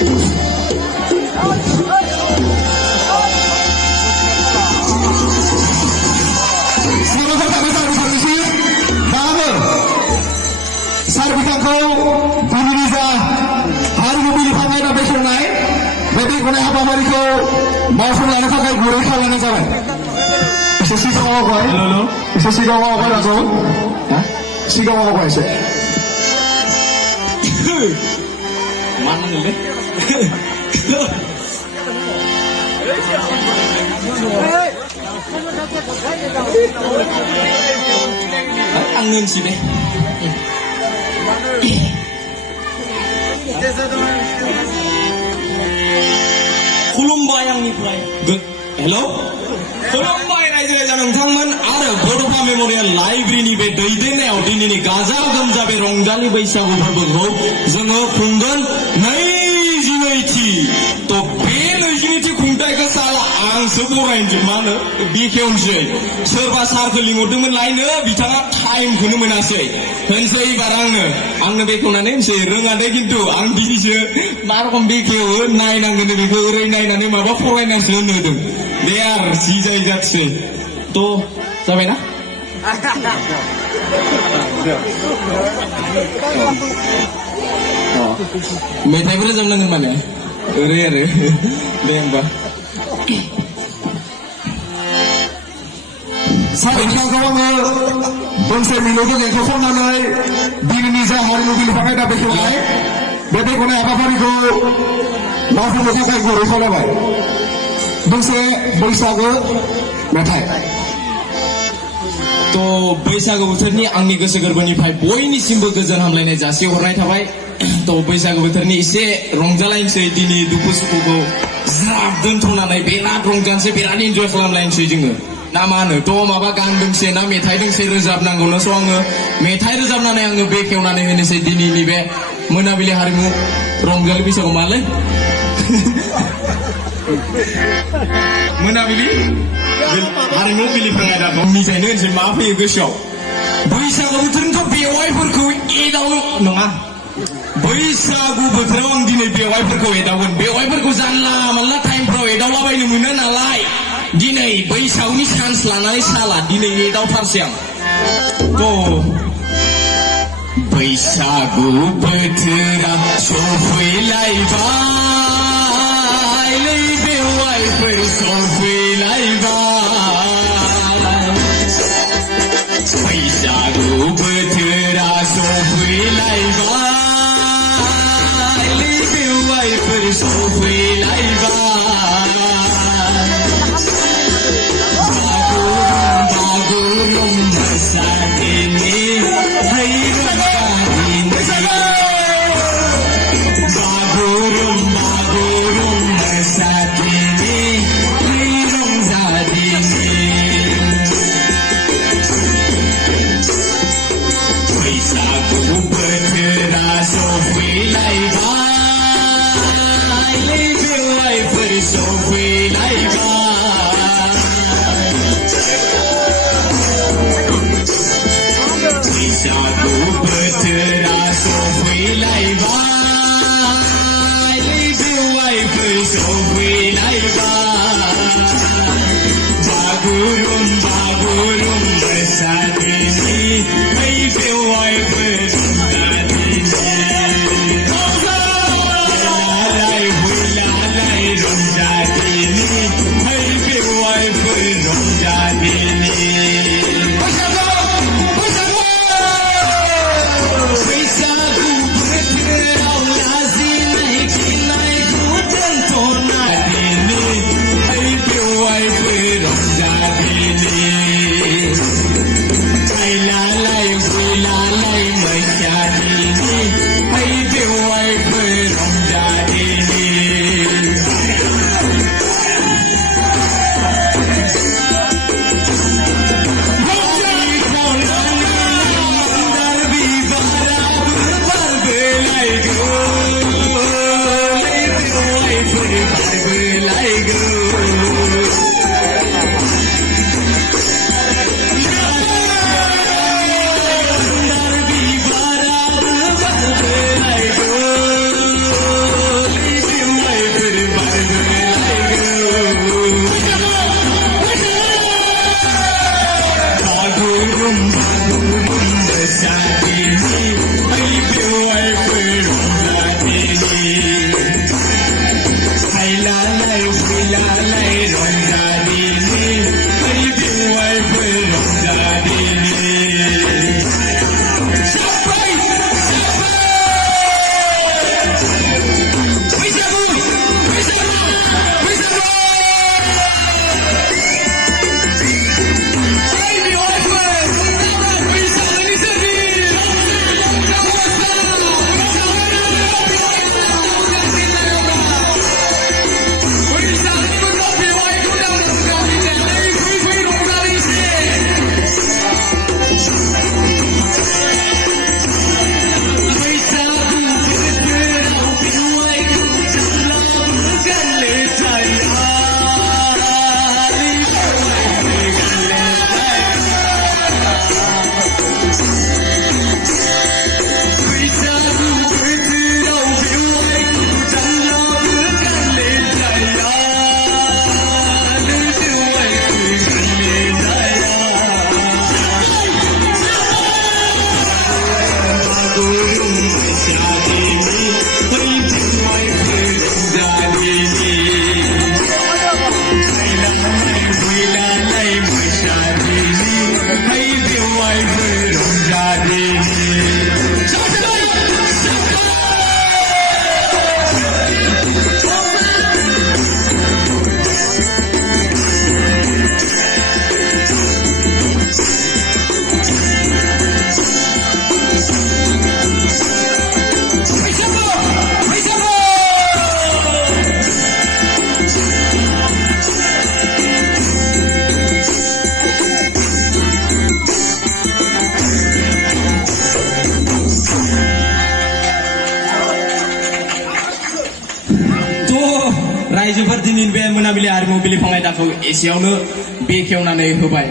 Sar bitanku Indonesia Harimau Bilifangai dan Besionai Bedi Kunai Habamariku Maupun Lana Pakai Guru Kalana Jalan Bisa siga mau kau Bisa siga mau kau lagu Siga mau kau ese Mana nih Angin sih deh खुलुमबाय आंनिफ्राय hello खुलुमबाय रायजो राजा नोंथांमोन आरो बड'फा memorial लाइब्रेरिनि बे दैदेननायाव दिनैनि गाजा गोमजा बे रंजालि बैसागु फोरबोखौ जोङो खुंगोन 22थि त' बे 22थि खुंथायखौ साला आंसो बरायनोसै मा होनो बेखेवनोसै सोरबा सारखौ लिंहरदोंमोन लायनो बिथाङा टाइमखौनो मोनासै होनसै एबार आंनो बेखेवनानै होनसै रोङादे खिन्थु आं दिनैसो मा रखम बेखेवो नायनांगोन बेखौ ओरै नायनानै माबा फरायनांसो होनो होदों दे आरो जि जायो जाथोसै थ' जाबायना मेथाइबो रोजाबनांगोन माने ओरै आरो दे होमबा सारिखाखौ आङो दोंसे मिलौदो देंखो खननानै दिनैनि जा हारिमु बिलिफांनाय दा बेखेवनाय बे बेखेवनाय हाबाफारिखौ मावफुंनो थाखाय गुरै खावलायबाय दोंसे बैसागो मेथाइ थ' बैसागु बोथोरनि आंनि गोसो गोरबोनिफ्राय बयनिसिमबो गोजोन हामलायनाय जासिहरनाय थाबाय थ' बैसागु बोथोरनि एसे रंजालायनोसै दिनै दुखु सुखुखौ ज्राब दोनथ'नानै बिराद रंजानोसै बिराद इन्जय खालामलायनोसै जोङो ना मा होनो थ' माबा गान दोंसे ना मेथाइ दोंसे रोजाबनांगौनो स' आङो मेथाइ रोजाबनानै आङो बेखेवनानै होनोसै दिनैनि बे मोनाबिलि हारिमु रंजालि बैसागु मालै मोनाबिलि हारिमु बिलिफांनाय दा निजायनो होनसै मा फैयो गोसोआव बैसागु बोथोरनिथ' बेवाइफोरखौ एदावनो नङा बैसागु बोथोराव आं दिनै बेवाइफोरखौ एदावगोन बेवाइफोरखौ जानला मानला टाइमफ्राव एदावलाबायनो मोनो नालाय दिनै बैसागुनि चान्स लानानै साला दिनै एदावथारसै आं थ' बैसागु बोथोरा सफैलायबाय बेवाइफोर सफैलायबाय बैसागु बोथोरा सफैलायबाय बेवाइफोर सफैलायबाय बागुरुम मोसादिनि बागुरुम मोसादिनि रंजादिनि बैसागु बोथोरा सफैलायबाय बेवाइफोर सफैलायबाय बैसागु बोथोरा सफैलायबाय बेवाइफोर सफैलायबाय बागुरुम मोसादिनि बेवाइफोर रंजादिनि रंजादिनि बेवाइफोर रंजादिनि बैसागु बोथोराव लाजिनाय गिनायखौ दोनथ'ना दिनै रायजोफोर दिनैनि बे मोनाबिलि आरिमु बिलिफां आयदाखौ एसेयावनो बेखेवनानै होबाय।